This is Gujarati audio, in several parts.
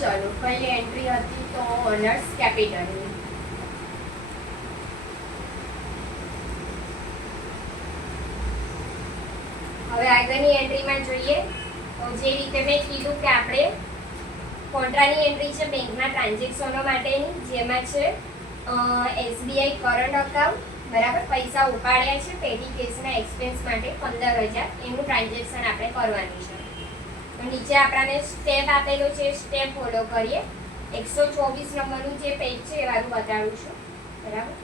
ચલો પહેલી એન્ટ્રી હતી તો ઓનર્સ કેપિટલની. હવે આગળની એન્ટ્રીમાં જોઈએ તો જે રીતે મેં કીધું કે આપણે કોન્ટ્રાની એન્ટ્રી છે બેંકના ટ્રાન્ઝેક્શનો માટેની, જેમાં છે SBI કરંટ અકાઉન્ટ, બરાબર, પૈસા ઉપાડ્યા છે પેટી કેસના એક્સપેન્સ માટે 15,000, એનું ટ્રાન્ઝેક્શન આપણે કરવાનું છે. તો નીચે આપણને સ્ટેપ આપેલો છે, સ્ટેપ ફોલો કરીએ. 124 નંબરનું જે પેજ છે એ વાળું બતાડું છું, બરાબર.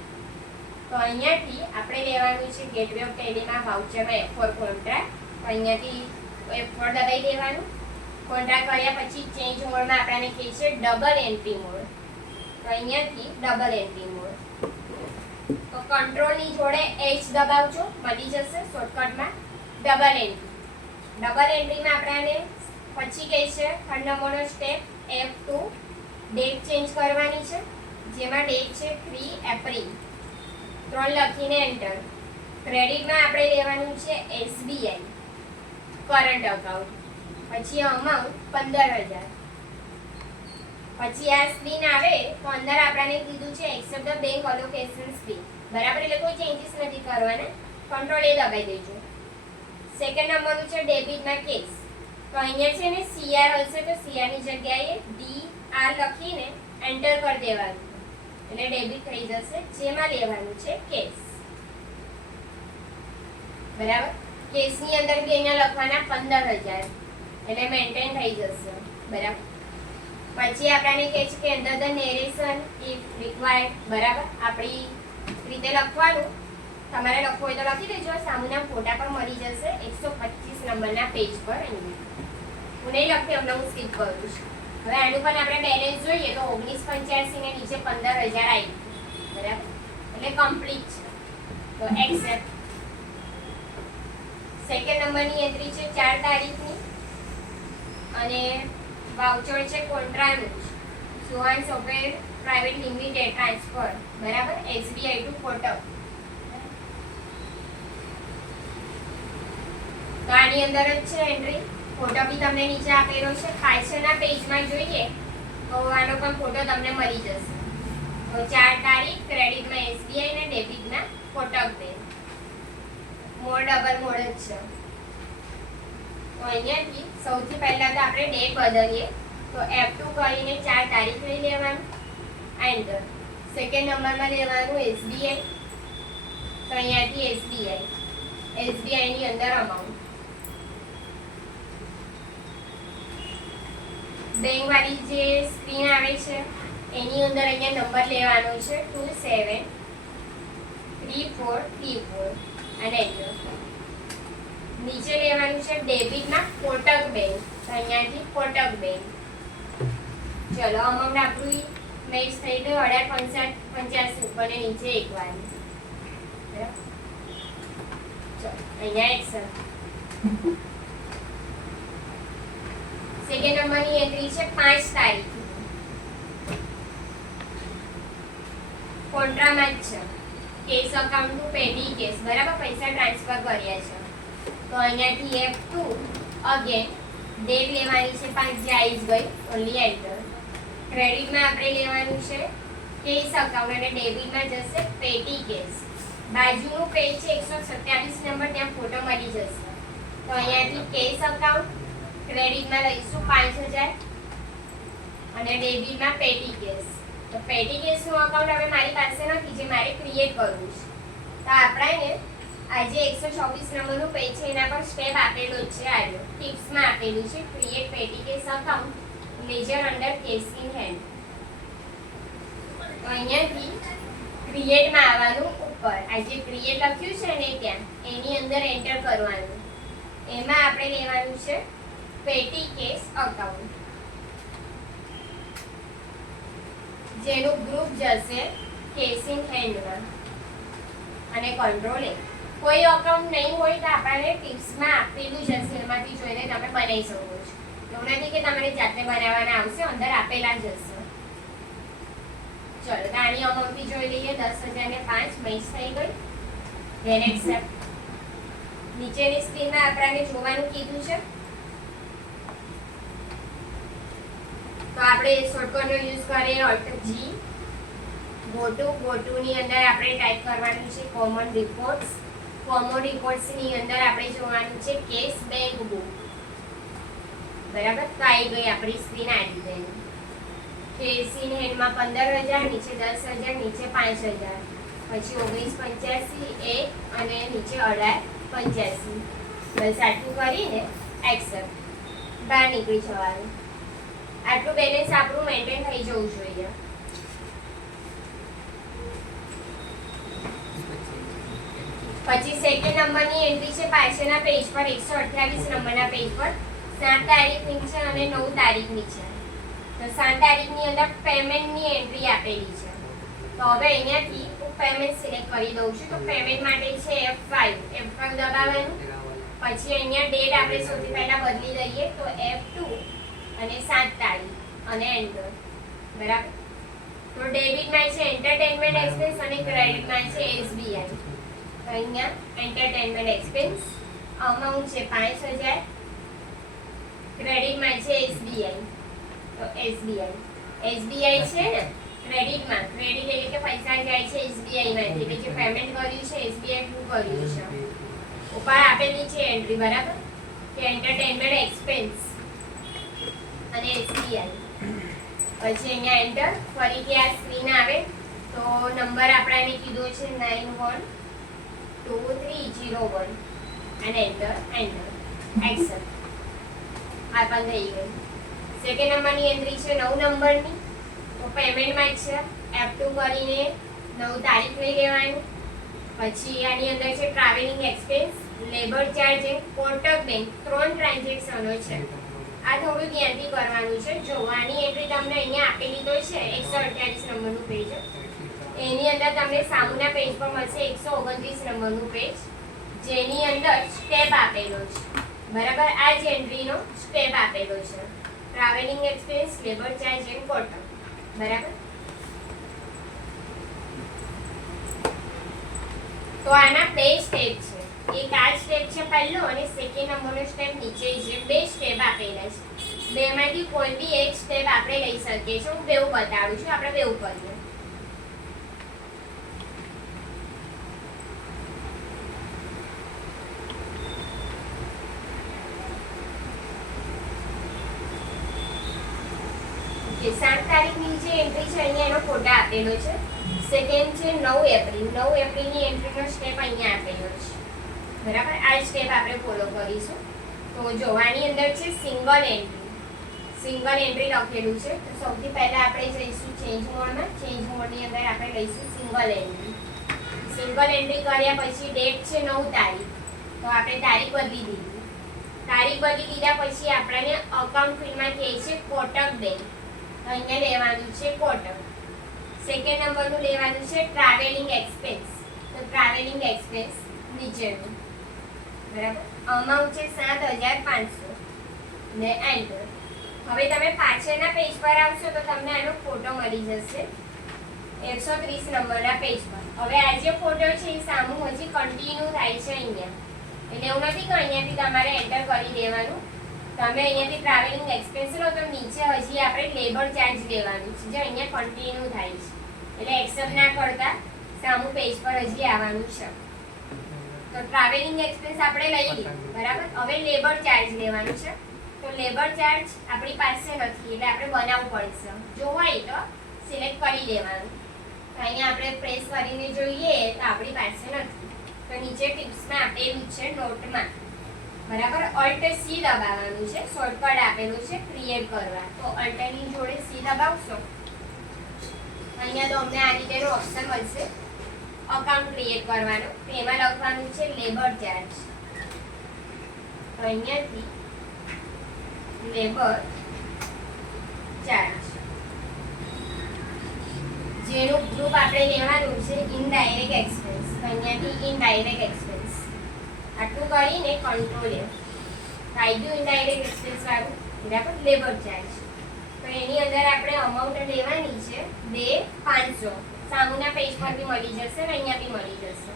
તો અહીંયાથી આપણે લેવાનું છે ગેટવે ઓફ ટેલીમાં વાઉચરમાં F4 કોન્ટ્રાક્ટ. તો અહીંયાથી F4 દબાઈ દેવાનું. કોન્ટ્રાક્ટ કર્યા પછી ચેન્જ મોડમાં આપણને કહે છે ડબલ એન્ટ્રી મોડ. તો અહીંયાથી ડબલ એન્ટ્રી મોડ. તો કંટ્રોલની જોડે H દબાવજો, મળી જશે શોર્ટકટમાં ડબલ એન્ટ્રી. ડબલ એન્ટ્રીમાં આપણને પછી કહે છે થર્ડ નંબરનો સ્ટેપ F2, ડેટ ચેન્જ કરવાની છે, જેમાં ડેટ છે 3 એપ્રિલ. 3 લખીને એન્ટર. ક્રેડિટમાં આપણે લેવાનું છે SBI કરંટ અકાઉન્ટ, પછી અમાઉન્ટ 15,000. પછી આ સ્ક્રીન આવે તો અંદર આપણને કીધું છે accept the bank allocation screen, બરાબર, એટલે કોઈ ચેન્જીસ નથી કરવાના. કંટ્રોલ એ દબાઈ દેજો. સેકન્ડ નંબરનું છે ડેબિટમાં કેસ. તો અહીંયા છે ને CR હશે તો CR ની જગ્યાએ DR લખીને એન્ટર કરી દેવાનું, એટલે ડેબિટ થઈ જશે, જેમાં લેવાનું છે કેસ, બરાબર. કેસની અંદર બી અહીંયા લખવાના 15,000, એટલે મેન્ટેન થઈ જશે, બરાબર. પછી આપણને કહે છે કે under the narration if required, બરાબર, આપણી રીતે લખવાનું. તમારે લખવું હોય તો લખી દેજો, સામુના ફોટા પર મળી જશે 125 નંબરના પેજ પર. હું નહીં લખતી, હમણાં હું સ્કીપ કરું છું. હવે આનું પણ આપણે બેલેન્સ જોઈએ તો 1985 ને નીચે 15,000 આવી, બરાબર, એટલે કમ્પ્લીટ છે. તો એક્સેપ્ટ. સેકન્ડ નંબરની એન્ટ્રી છે 4 તારીખની અને વાઉચર છે કોન્ટ્રાનું, સુહાન સોફ્ટવેર પ્રાઇવેટ લિમિટેડ ટ્રાન્સફર, બરાબર, SBI ટુ કોટક. તો આની અંદર જ છે એન્ટ્રી. ફોટો બી તમને નીચે આપેલો છે. પાછળના પેજમાં જોઈએ તો આનો પણ ફોટો તમને મળી જશે. તો 4 તારીખ ક્રેડિટમાં SBI અને ડેબિટમાં Kotak bank. Mode double mode જ છે. તો અહીંયાથી સૌથી પહેલા તો આપણે ડેટ બદલીએ. તો F2 કરીને 4 તારીખ લઈ લેવાનું, એન્ટર. સેકન્ડ નંબરમાં લેવાનું SBI. તો અહીંયાથી SBI ની અંદર અમાઉન્ટ. બેંક વાળી જે સ્ક્રીન આવે છે એની અંદર અહીંયા નંબર લેવાનો છે 273434 અને એન્ટર. નીચે લેવાનું છે ડેબિટમાં કોટક બેંક. તો અહીંયાથી કોટક બેંક. ચલો અમાઉન્ટ આપણું મેચ થઈ ગયું 18,85 ઉપર ને નીચે એક વાર. બરાબર, ચલો અહીંયા એક્શન. સેકન્ડ નંબરની એન્ટ્રી છે 5 તારીખ. કોન્ટ્રામાં જ છે, કેસ અકાઉન્ટનું પેન્ડિંગ કેસ, બરાબર, પૈસા ટ્રાન્સફર કર્યા છે. તો અહીંયાથી F2 અગેન ડેટ લેવાની છે 5 જે આવી જ ગઈ, ઓનલી એન્ટર. ક્રેડિટમાં આપણે લેવાનું છે કેસ અકાઉન્ટ અને ડેબિટમાં જશે પેટી કેસ. બાજુનું પેજ છે 127 નંબર, ત્યાં ફોટો મળી જશે. તો અહીંયાથી કેસ અકાઉન્ટ, ક્રેડિટમાં લઈશું 5,000 અને ડેબિટમાં પેટી કેસ. તો પેટી કેસનું અકાઉન્ટ હવે મારી પાસે નથી, જે મારે ક્રિએટ કરવું છે. તો આપણે આજે 124 નંબરનું પેજ છે એના પર સ્ટેપ આપેલો જ છે. આવ્યો ટિપ્સમાં આપેલું છે ક્રિએટ પેટી case account ledger under case in hand. તો અહીંયાથી ક્રિએટમાં આવવાનું, ઉપર આ જે ક્રિએટ લખ્યું છે ને ત્યાં એની અંદર એન્ટર કરવાનું. એમાં આપણે લેવાનું છે પેટી કેસ અકાઉન્ટ, જેનું ગ્રુપ જશે કેસ ઇન હેન્ડમાં અને કંટ્રોલ એ. કોઈ અકાઉન્ટ નહીં હોય તો આપણને ટિપ્સમાં આપેલું જ હશે, એમાંથી જોઈને તમે બનાવી શકો છો. એવું નથી કે તમારે જાતે બનાવવાના આવશે, અંદર આપેલા જ હશે. ચલો તો આની અમાઉન્ટથી જોઈ લઈએ. 10,000 ને 5 મેચ થઈ ગઈ. Then accept. નીચેની સ્ક્રીનમાં આપણને જોવાનું કીધું છે તો આપણે શોર્ટકટનો યુઝ કરીએ Alt G. ગો ટુ ની અંદર આપણે ટાઈપ કરવાનું છે કોમન રિપોર્ટ્સ. કોમન રિપોર્ટ્સ ની અંદર આપણે જોવાનું છે કેશ બેંક બુક. બરાબર, તો આવી ગઈ આપણી સ્ક્રીન આવી ગઈ. કેશ ઇન હેન્ડમાં 15,000, નીચે 10,000, નીચે 5,000, પછી 19,85 1 અને નીચે 18,85. બસ આટલું કરીને એક્સેપ્ટ બહાર નીકળી જવાનું. આટલું બેલેન્સ આપણું મેન્ટેન થઈ જવું જોઈએ. પછી સેકન્ડ નંબરની એન્ટ્રી છે પાછળના પેજ પર 128 નંબરના પેજ પર 7 તારીખની છે અને 9 તારીખની છે. તો 7 તારીખની અંદર પેમેન્ટની એન્ટ્રી આપેલી છે. તો હવે અહીંયાથી હું પેમેન્ટ સિલેક્ટ કરી દઉં છું. તો પેમેન્ટ માટે છે F5 દબાવવાનું. પછી અહીંયા ડેટ આપણે સૌથી પહેલા બદલી દઈએ તો F2 અને 7 તારીખ અને એન્ટર. બરાબર, તો ડેબિટમાં છે એન્ટરટેનમેન્ટ એક્સપેન્સ અને ક્રેડિટમાં છે SBI. તો અહીંયા એન્ટરટેનમેન્ટ એક્સપેન્સ અમાઉન્ટ છે 5,000, ક્રેડિટમાં છે SBI. તો SBI છે ને ક્રેડિટમાં, ક્રેડિટ એટલે કે પૈસા જાય છે SBI માંથી, કે જે પેમેન્ટ કર્યું છે SBI થ્રુ કર્યું છે. ઉપર આપેલી છે એન્ટ્રી, બરાબર, કે એન્ટરટેનમેન્ટ એક્સપેન્સ અને SBI. પછી અહીંયા એન્ટર. ફરીથી આ સ્ક્રીન આવે તો નંબર આપણાને કીધો છે 912301 અને એન્ટર એક્સેપ્ટ. આ પણ થઈ ગયું. સેકન્ડ નંબરની એન્ટ્રી છે 9 નંબરની. તો પેમેન્ટમાં જ છે F2 કરીને 9 તારીખ લઈ લેવાની. પછી આની અંદર છે travelling expense, labour charge, Kotak bank. 3 ટ્રાન્ઝેક્શનો છે. આ થોડું ધ્યાનથી કરવાનું છે. જોવાની એન્ટ્રી તમને અહીંયા આપેલી તો છે 128 નંબરનું પેજ. એની અંદર તમને સામુના પેજ પર મળશે 129 નંબરનું પેજ, જેની અંદર સ્ટેપ આપેલો છે. બરાબર, આ જ એન્ટ્રીનો સ્ટેપ આપેલો છે. Travelling expense, labour charge and Kotak. બરાબર, તો આના 2 સ્ટેપ છે. એક આ સ્ટેપ છે પહેલો અને સેકન્ડ નંબરનો સ્ટેપ નીચે છે. 2 સ્ટેપ આપેલા છે. બેમાંથી કોઈ બી એક સ્ટેપ આપણે લઈ શકીએ છીએ. હું બેઉ બતાડું છું, આપણે બેઉ કરીએ. કે 7 તારીખની જે એન્ટ્રી છે અહીંયા એનો ફોટો આપેલો છે. સેકન્ડ છે 9 એપ્રિલ. 9 એપ્રિલની એન્ટ્રીનો સ્ટેપ અહીંયા આપેલો છે. બરાબર, આ સ્ટેપ આપણે ફોલો કરીશું. તો જોવાની અંદર છે સિંગલ એન્ટ્રી. સિંગલ એન્ટ્રી લખેલું છે. તો સૌથી પહેલા આપણે જઈશું ચેન્જ મોડમાં. ચેન્જ મોડની અંદર આપણે લઈશું સિંગલ એન્ટ્રી. સિંગલ એન્ટ્રી કર્યા પછી ડેટ છે 9 તારીખ. તો આપણે તારીખ બદલી દીધી. તારીખ બદલી દીધા પછી આપણને અકાઉન્ટ ફિલ્ડમાં કહે છે કોટક બેંક. તો અહીંયા લેવાનું છે કોટક. સેકન્ડ નંબરનું લેવાનું છે ટ્રાવેલિંગ એક્સપેન્સ. તો ટ્રાવેલિંગ એક્સપેન્સ નીચેનું. બરાબર, અમાઉન્ટ છે 7,500 ને એન્ટર. હવે તમે પાછળના પેજ પર આવશો તો તમને આનો ફોટો મળી જશે 130 નંબરના પેજ પર. હવે આ જે ફોટો છે એ સામું હજી કન્ટિન્યુ થાય છે અહીંયા. એટલે એવું નથી કે અહીંયાથી તમારે એન્ટર કરી દેવાનું. તમે અહીંયાથી ટ્રાવેલિંગ એક્સપેન્સ લો તો નીચે હજી આપણે લેબર ચાર્જ લેવાનું છે, જે અહીંયા કન્ટિન્યુ થાય છે. એટલે એક્સેપ્ટ ના કરતા સામું પેજ પર હજી આવવાનું છે. તો ટ્રાવેલિંગ એક્સપેન્સ આપણે લઈ લીધું, બરાબર. હવે લેબર ચાર્જ લેવાનું છે. તો લેબર ચાર્જ આપણી પાસે નથી એટલે આપણે બનાવવું પડશે. જો હોય તો સિલેક્ટ કરી દેવાનું. અહીંયા આપણે પ્રેસ કરીને જોઈએ તો આપણી પાસે નથી. તો નીચે ટિપ્સમાં આપેલું છે નોટમાં, બરાબર. Alt C દબાવવાનું છે. શોર્ટકટ આપેલું છે ક્રિએટ કરવા. તો Alt ની જોડે C દબાવશો અહીંયા તો અમને આ રીતેનો ઓપ્શન મળશે અકાઉન્ટ ક્રિએટ કરવાનો. તો એમાં લખવાનું છે લેબર ચાર્જ. તો અહીંયાથી લેબર ચાર્જ જેનું ગ્રુપ આપણે લેવાનું છે ઇનડાયરેક્ટ એક્સપેન્સ. તો અહીંયાથી ઇનડાયરેક્ટ એક્સપેન્સ આટલું કરીને કંટ્રોલ થઈ ગયું ઇનડાયરેક્ટ એક્સપેન્સ વાળું. બરાબર, લેબર ચાર્જ. તો એની અંદર આપણે અમાઉન્ટ લેવાની છે 2,500. સામુના પેજ પર બી મળી જશે અને અહીંયા બી મળી જશે.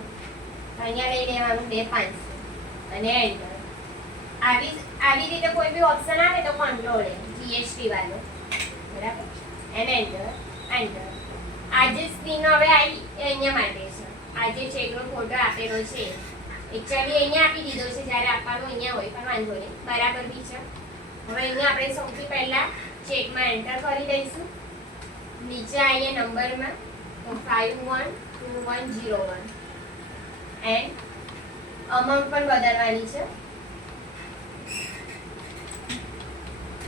તો અહીંયા લઈ લેવાનું 2,500 અને એન્ટર. આવી રીતે કોઈ બી ઓપ્શન આવે તો કંટ્રોલ GST વાળો. બરાબર, એને એન્ટર એન્ટર. આ જે સ્ક્રીન હવે આવી એ અહીંયા માટે છે. આ જે ચેકનો ફોટો આપેલો છે એકચ્યુઅલી અહીંયા આપી દીધો છે, જ્યારે આપવાનું અહીંયા હોય પણ વાંધો નહીં, બરાબર બી છે. હવે અહીંયા આપણે સૌથી પહેલા ચેકમાં એન્ટર કરી દઈશું. નીચે અહીંયા નંબરમાં તો 512101 એન્ડ અમાઉન્ટ પણ બદલવાની છે.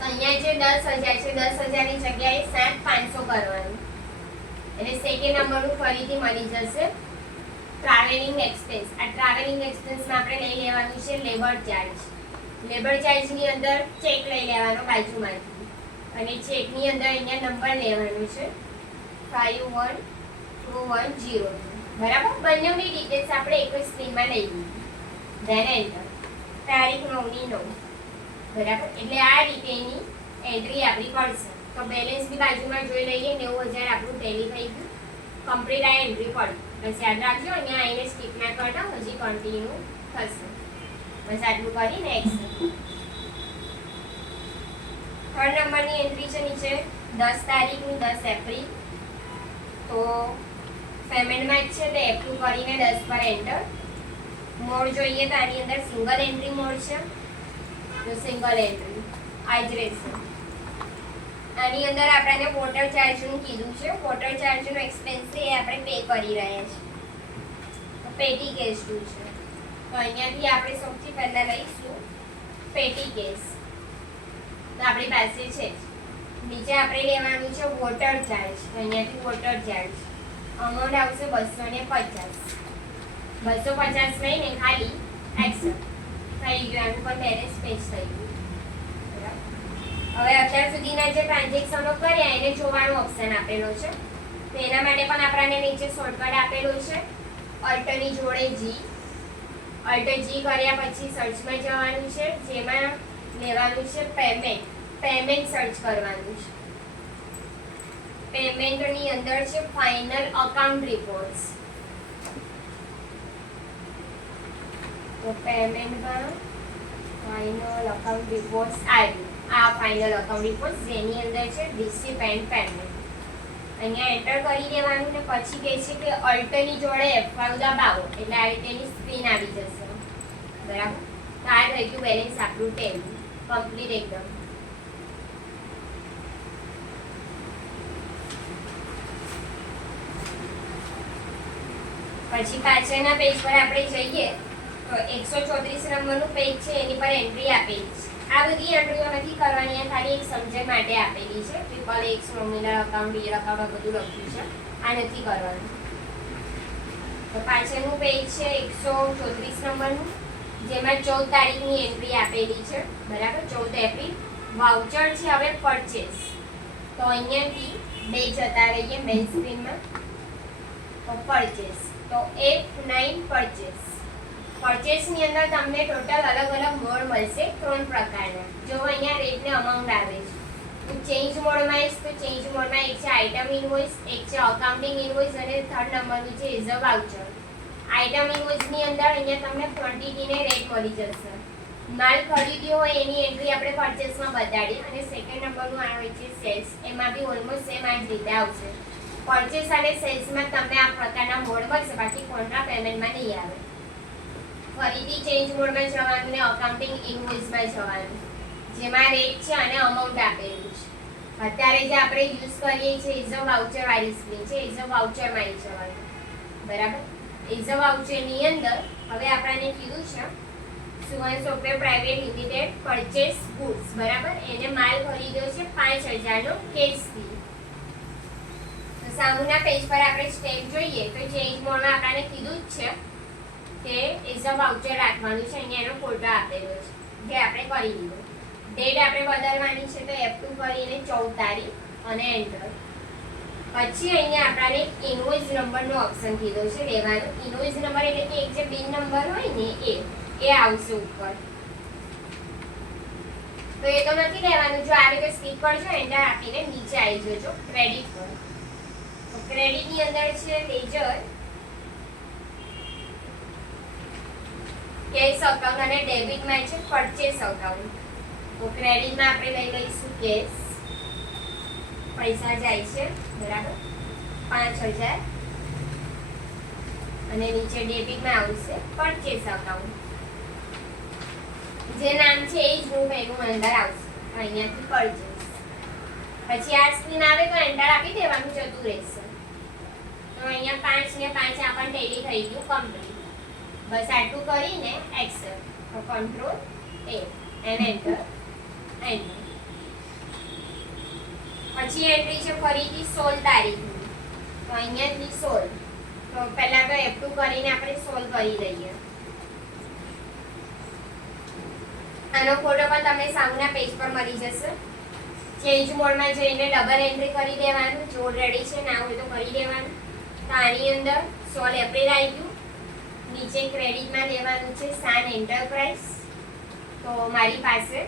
અહીંયા જે 10,000 છે 10,000 ની જગ્યાએ 7,500 કરવાનું. એટલે સેકન્ડ નંબરનું ફરીથી મળી જશે ટ્રાવેલિંગ એક્સપેન્સ. આ ટ્રાવેલિંગ એક્સપેન્સમાં આપણે લઈ લેવાનું છે લેબર ચાર્જ. લેબર ચાર્જની અંદર ચેક લઈ લેવાનો બાજુમાંથી, અને ચેકની અંદર અહીંયા નંબર લેવાનું છે 512102. બરાબર, બંનેની ડિટેલ્સ આપણે એક જ સ્ક્રીનમાં લઈ લીધી. Then enter. તારીખ 9/9. બરાબર, એટલે આ રીતે એની એન્ટ્રી આપણી પડશે. તો બેલેન્સ બી બાજુમાં જોઈ લઈએ. 90,000 આપણું ટેલી થઈ ગયું, કમ્પ્લીટ આ એન્ટ્રી પડી. બસ યાદ રાખજો, અહીંયા આવીને સ્કીપ ના કરતા, હજી કન્ટિન્યુ થશે. બસ આટલું કરી નેક્સ્ટ. થર્ડ નંબરની એન્ટ્રી છે નીચે 10 તારીખની 10 એપ્રિલ. તો પેમેન્ટમાં જ છે તો એપ્રુવ કરીને 10 પર એન્ટર. મોડ જોઈએ તો આની અંદર સિંગલ એન્ટ્રી મોડ છે, તો સિંગલ એન્ટ્રી આ જ રહેશે. આની અંદર આપણને વોટર ચાર્જનું કીધું છે. વોટર ચાર્જનો એક્સપેન્સ એ આપણે પે કરી રહ્યા છીએ. તો પેટી કેસ શું છે, તો અહીંયાથી આપણે સૌથી પહેલા લઈશું પેટી કેસ. તો આપણી પાસે છે. નીચે આપણે લેવાનું છે વોટર ચાર્જ. અહીંયાથી વોટર ચાર્જ અમાઉન્ટ આવશે 250. 250 લઈને ખાલી એક્સેપ્ટ થઈ ગયું. આનું પણ બેલેન્સ પેજ થઈ ગયું. હવે અત્યાર સુધીના જે ટ્રાન્ઝેક્શનો કર્યા એને જોવાનો ઓપ્શન આપેલો છે. તો એના માટે પણ આપણને નીચે શોર્ટકટ આપેલો છે અલ્ટની જોડે જી. અલ્ટ જી કર્યા પછી સર્ચમાં જવાનું છે, જેમાં લેવાનું છે પેમેન્ટ. પેમેન્ટ સર્ચ કરવાનું છે. પેમેન્ટની અંદર છે ફાઇનલ અકાઉન્ટ રિપોર્ટ્સ. તો પેમેન્ટમાં ફાઇનલ અકાઉન્ટ રિપોર્ટ્સ આવ્યું. આ ફાઇનલ અકાઉન્ટ રિપોર્ટ જેની અંદર છે રિસીપ્ટ એન્ડ પેમેન્ટ. અહીંયા એન્ટર કરી દેવાનું ને પછી કહે છે કે અલ્ટની જોડે F5 દબાવો એટલે આ રીતે એની સ્ક્રીન આવી જશે. બરાબર, તો આ થઈ ગયું બેલેન્સ આપણું ટેલી કમ્પ્લીટ એકદમ. પછી પાછળના પેજ પર આપણે જઈએ તો 134 નંબરનું પેજ છે, એની પર એન્ટ્રી આપેલી છે. આ બધી એન્ટ્રીઓ નથી કરવાની, આ ખાલી એક સમજણ માટે આપેલી છે. Triple X nominal account, D R account બધું લખ્યું છે, આ નથી કરવાનું. તો પાછળનું પેજ છે 134 નંબરનું, જેમાં 14 તારીખની એન્ટ્રી આપેલી છે. બરાબર, 14 એપ્રિલ. વાઉચર છે હવે પરચેસ. તો અહીંયાથી બે જતા રહીએ મેઇન સ્ક્રીનમાં. તો પરચેસ, તો F9 પરચેસ. પરચેસની અંદર તમને ટોટલ અલગ અલગ મોડ મળશે 3 પ્રકારના. જો અહીંયા રેટ ને અમાઉન્ટ આવે છે. તો ચેન્જ મોડમાં તો ચેન્જ મોડમાં એક છે આઇટમ ઇનવોઇસ, એક છે અકાઉન્ટિંગ ઇનવોઇસ અને થર્ડ નંબરનું છે ઇઝ અ વાઉચર. આઇટમ ઇનવોઇસની અંદર અહીંયા તમને ક્વોન્ટિટીને રેટ મળી જશે. માલ ખરીદ્યો હોય એની એન્ટ્રી આપણે પરચેસમાં બતાડીએ. અને સેકન્ડ નંબરનું આવે છે સેલ્સ. એમાં બી ઓલમોસ્ટ સેમ આ જ રીતે આવશે. પરચેસ અને સેલ્સમાં તમને આ પ્રકારના મોડ મળશે, બાકી કોન્ટ્રા પેમેન્ટમાં નહીં આવે. ફરીથી ચેન્જ મોડમાં જવાનું ને અકાઉન્ટિંગ ઇનવોઇસમાં જવાનું, જેમાં રેટ છે અને અમાઉન્ટ આપેલું છે. અત્યારે જે આપણે યુઝ કરીએ છીએ ઇઝ અ વાઉચર વાળી સ્ક્રીન છે, ઇઝ અ વાઉચરમાં આવી જવાનું. બરાબર, ઇઝ અ વાઉચરની અંદર હવે આપણને કીધું છે Suvan software private limited purchase goods. બરાબર, એને માલ ખરીદ્યો છે 5,000 નો કેશથી. તો સામુના પેજ પર આપણે સ્ટેપ જોઈએ તો ચેન્જ મોડમાં આપણને કીધું જ છે કે ઇઝ અ વાઉચર રાખવાનું છે. અહીંયા એનો ફોટો આપેલો છે, જે આપણે કરી દીધો. ડેટ આપણે બદલવાની છે તો F2 કરીને 14 તારીખ અને એન્ટર. પછી અહીંયા આપણને ઇનવોઇસ નંબરનો ઓપ્શન કીધો છે લેવાનો. ઇનવોઇસ નંબર એટલે કે એક જે બિલ નંબર હોય ને એ આવશે ઉપર. તો એ તો નથી લેવાનું. જો આવે તો સ્કીપ કરજો, એન્ટર આપીને નીચે આવી જજો ક્રેડિટ પર. તો ક્રેડિટની અંદર છે લેજર, કેશ અકાઉન્ટ અને ડેબિટમાં છે પરચેસ અકાઉન્ટ. તો ક્રેડિટમાં આપણે લઈ લઈશું કેશ પૈસા જાય છે, બરાબર, 5000 અને નીચે ડેબિટમાં આવશે પરચેસ અકાઉન્ટ. જે નામ છે એ જ હું એનું અંદર આવશે અહીંયાથી પરચેસ. પછી આ સ્ક્રીન આવે તો એન્ટર આપી દેવાનું, જતું રહેશે. તો અહીંયા 5 ને 5 આપણને ટેલી થઈ ગયું કમ્પ્લીટ. બસ આટલું કરીને એક્સેપ્ટ, તો કંટ્રોલ એ એન્ડ એન્ટર. પછી એન્ટ્રી છે ફરીથી 16 તારીખની. તો અહીંયાથી 16. તો પહેલા તો F2 કરીને આપણે 16 કરી દઈએ. આનો ફોટો પણ તમને સામના પેજ પર મળી જશે. ચેન્જ મોડમાં જઈને ડબલ એન્ટ્રી કરી દેવાનું, જો રેડી છે ના હોય તો કરી દેવાનું. તો આની અંદર 16 એપ્રિલ આવી ગયું. નીચે ક્રેડિટમાં લેવાનું છે સાન એન્ટરપ્રાઇઝ. તો મારી પાસે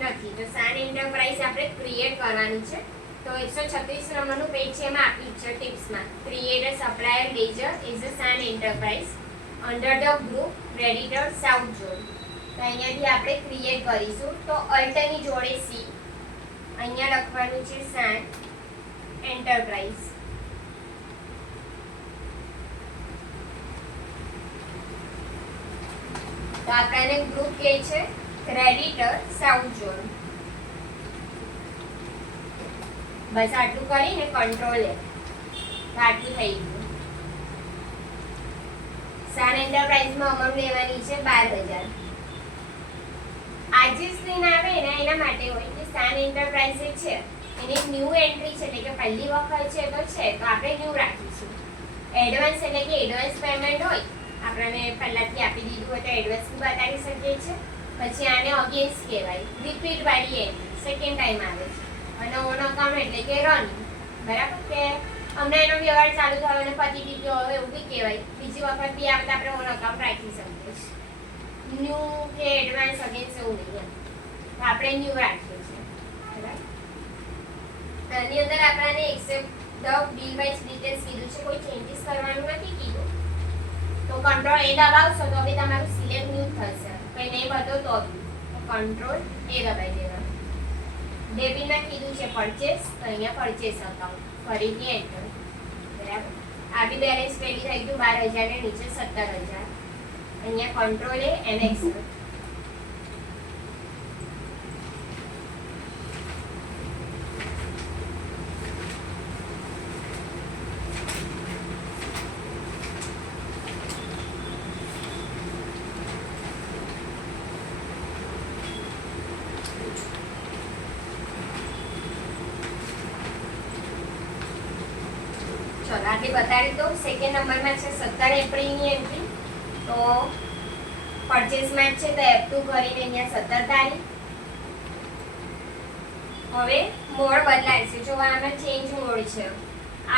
નથી, તો સાન એન્ટરપ્રાઇઝ આપણે ક્રિએટ કરવાનું છે. તો 136 નંબરનું પેજ છે, એમાં આપ્યું છે ટિપ્સમાં, create a supplier ledger is a Sun enterprise under the group creditor south zone. તો અહીંયાથી આપણે ક્રિએટ કરીશું. તો અલ્ટની જોડે સી, અહીંયા લખવાનું છે સાન એન્ટરપ્રાઇઝ. તો આપણને ગ્રુપ કે છે ક્રેડિટર સાઉથ ઝોન. બસ આટલું કરીને કંટ્રોલ એ, આટલું થઈ ગયું. સાન એન્ટરપ્રાઇઝમાં અમાઉન્ટ લેવાની છે 12000. આ જે સ્ક્રીન આવે ને એના માટે હોય કે સાન એન્ટરપ્રાઇઝ છે એની ન્યૂ એન્ટ્રી છે, એટલે કે પહેલી વખત છે તો આપણે ન્યૂ રાખીશું. એડવાન્સ એટલે કે એડવાન્સ પેમેન્ટ હોય, આપણને પહેલાથી આપી દીધું હોય તો એડવાન્સ બતાવી શકીએ છીએ. પછી આને અગેન્સ્ટ કહેવાય, રિપીટ વાળી એન્ટ્રી, સેકન્ડ ટાઈમ આવે છે. અને ઓન અકાઉન્ટ એટલે કે રન, બરાબર, કે અમને એનો વ્યવહાર ચાલુ થયો અને પતી ગયો હવે એવું બી કહેવાય. બીજી વખત બી આપણે ઓન અકાઉન્ટ રાખી શકીએ છીએ. ન્યૂ કે એડવાન્સ અગેન્સ્ટ એવું નહીં, તો આપણે ન્યૂ રાખીએ છીએ, બરાબર. આની અંદર આપણને accept the bill wise details કીધું છે, કોઈ ચેન્જીસ કરવાનું નથી કીધું. તો કંટ્રોલ એ દબાવશો તો બી તમારું સિલેક્ટ ન્યૂ થશે, કંઈ નહીં બતો તો બી. તો કંટ્રોલ એ દબાવી દેવાનું. ડેબિટમાં કીધું છે પરચેસ, તો અહીંયા પરચેસ અકાઉન્ટ, ફરીથી એન્ટર, બરાબર. આ બી બેલેન્સ રેડી થઈ ગયું 12000 ને નીચે 17000. અહીંયા કંટ્રોલ એ એન્ડ એક્સેપ્ટ. ચલો આટલી બતાડી દો. સેકન્ડ નંબરમાં છે 17 એપ્રિલની એન્ટ્રી. તો પરચેસમાં જ છે તો F2 કરીને અહીંયા 17 તારીખ. હવે મોડ બદલાય છે, જો આમાં ચેન્જ મોડ છે.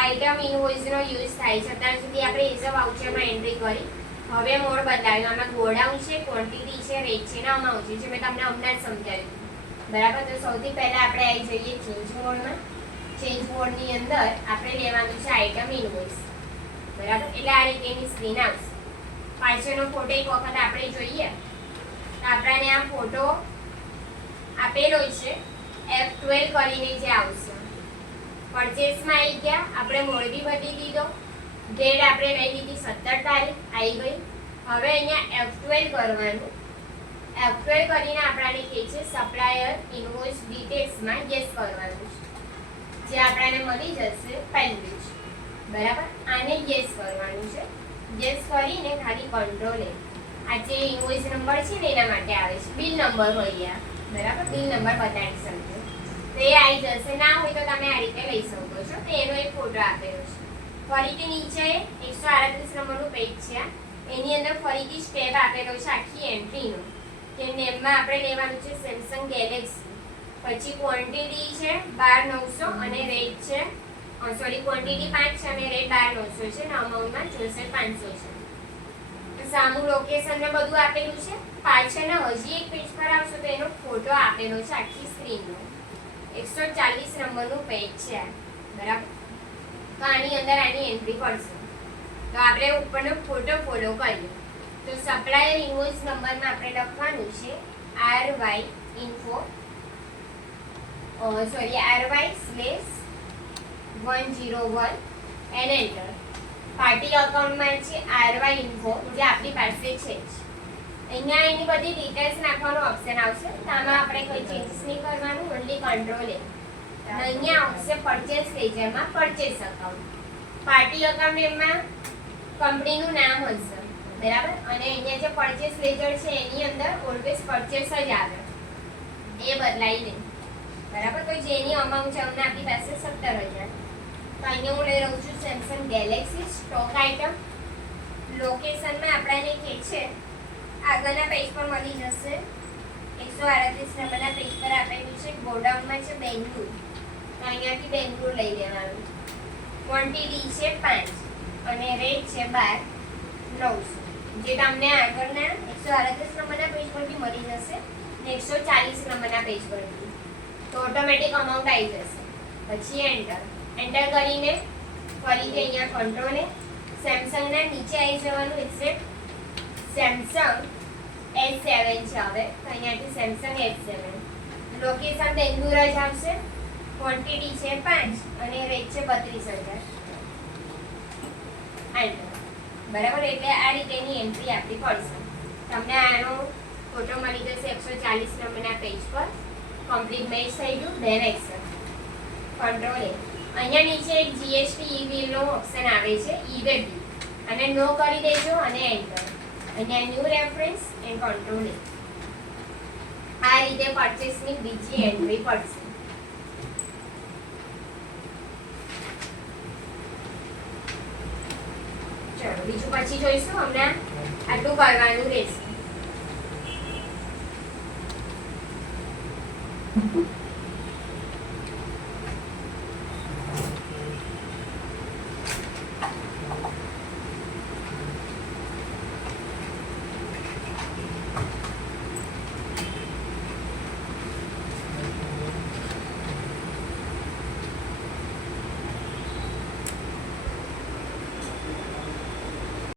આઇટમ ઇનવોઇસનો યુઝ થાય છે. અત્યાર સુધી આપણે એઝ અ વાઉચરમાં એન્ટ્રી કરી. હવે મોડ બદલાયો, આમાં ગોડાઉન છે, ક્વોન્ટિટી છે, રેટ છે ને અમાઉન્ટ છે, જે મેં તમને હમણાં જ સમજાવ્યું, બરાબર. તો સૌથી પહેલા આપણે આવી જઈએ ચેન્જ મોડમાં. ચેન્જ મોડની અંદર આપણે લેવાનું છે આઇટમ ઇનવોઇસ, બરાબર. એટલે આ રીતેની સ્ક્રીન આવશે. પાછળનો ફોટો એક વખત આપણે જોઈએ તો આપણને આ ફોટો આપેલો છે F12 કરીને જે આવશે. પરચેસમાં આવી ગયા, આપણે મોડ બી બદલી દીધો. ડેટ આપણે લઈ લીધી 17 તારીખ આવી ગઈ. હવે અહીંયા F12 કરવાનું. F12 કરીને આપણને કહે છે સપ્લાયર ઇનવોઇસ ડિટેલ્સમાં યસ કરવાનું છે, જે આપણને મળી જશે પહેલું જ, બરાબર. આને યસ કરવાનું છે. યસ કરીને ખાલી કંટ્રોલ એ, આ જે ઇનવોઇસ નંબર છે ને એના માટે આવે છે, બિલ નંબર હોય આ, બરાબર. બિલ નંબર બતાવી શકજો તો એ આવી જશે. ના હોય તો તમે આ રીતે લઈ શકો છો. તો એનો એક ફોટો આપેલો છે. ફરીથી નીચે 138 નંબરનું પેજ છે, એની અંદર ફરીથી સ્ટેપ આપેલો છે આખી એન્ટ્રીનો, કે નેમમાં આપણે લેવાનું છે સેમસંગ ગેલેક્સી. પછી ક્વોન્ટિટી છે 12900 અને રેટ છે ક્વોન્ટિટી 5 છે અને રેટ 12900 છે ને અમાઉન્ટમાં 64,500 છે. તો સામું લોકેશન ને બધું આપેલું છે. પાછળના હજી એક પેજ પર આવશો તો એનો ફોટો આપેલો છે આખી સ્ક્રીનનો. 140 નંબરનું પેજ છે, બરાબર. તો આની અંદર આની એન્ટ્રી પડશે. તો આપણે ઉપરનો ફોટો ફોલો કરીએ. તો સપ્લાયર ઇનવોઇસ નંબરમાં આપણે લખવાનું છે RY info RY/F 101 and enter. Party અકાઉન્ટમાં છે RY info જે આપણી પાસે છે જ. અહીંયા એની બધી ડિટેલ્સ નાખવાનો ઓપ્શન આવશે તો આમાં આપણે કોઈ ચેન્જીસ નહીં કરવાનું, ઓન્લી કંટ્રોલ એ. અહીંયા આવશે પરચેસ લેજરમાં પરચેસ અકાઉન્ટ. પાર્ટી અકાઉન્ટ એમાં કંપનીનું નામ હશે, બરાબર, અને અહીંયા જે પરચેસ લેજર છે એની અંદર ઓલવેઝ પરચેસ જ આવે, એ બદલાઈ નહીં, બરાબર. તો જેની અમાઉન્ટ છે અમને આપણી પાસે 17,000. તો અહીંયા હું લઈ રહું છું સેમસંગ ગેલેક્સી સ્ટોક આઇટમ. લોકેશનમાં આપણાને કે છે આગળના પેજ પર મળી જશે 138 નંબરના પેજ પર આપેલું છે ગોડાઉનમાં છે બેંગ્લુર. તો અહીંયાથી બેંગ્લુર લઈ લેવાનું. ક્વોન્ટિટી છે 5 અને રેટ છે 12,900, જે તમને આગળના 138 નંબરના પેજ પરથી મળી જશે ને 140 નંબરના પેજ પરથી. તો ઓટોમેટિક અમાઉન્ટ આવી જશે. પછી એન્ટર કરીને ફરીથી અહીંયા કંટ્રોલ સેમસંગના નીચે આવી જવાનું. એક્ઝેક્ટ સેમસંગ S7 છે હવે, તો અહીંયાથી સેમસંગ S7. લોકેશન બેંગ્લુર જ આવશે. ક્વોન્ટિટી છે 5 અને રેટ છે 32,000. બરાબર, એટલે આ રીતેની એન્ટ્રી આપવી પડશે. તમને આનો ફોટો મળી જશે 140 નંબરના પેજ પર. કમ્પ્લીટ મેચ થઈ ગયું. ધેન એક્શન કંટ્રોલ એ. અહીંયા નીચે એક GST ઈ-બિલ નો ઓપ્શન આવે છે, ઈ-વે બિલ, અને નો કરી દેજો અને એન્ટર. અહીંયા ન્યૂ રેફરન્સ એન્ડ કંટ્રોલ એ. આ રીતે પરચેસની બીજી એન્ટ્રી પડશે. ચલો બીજું પછી જોઈશું. હમણાં આટલું કરવાનું રહેશે.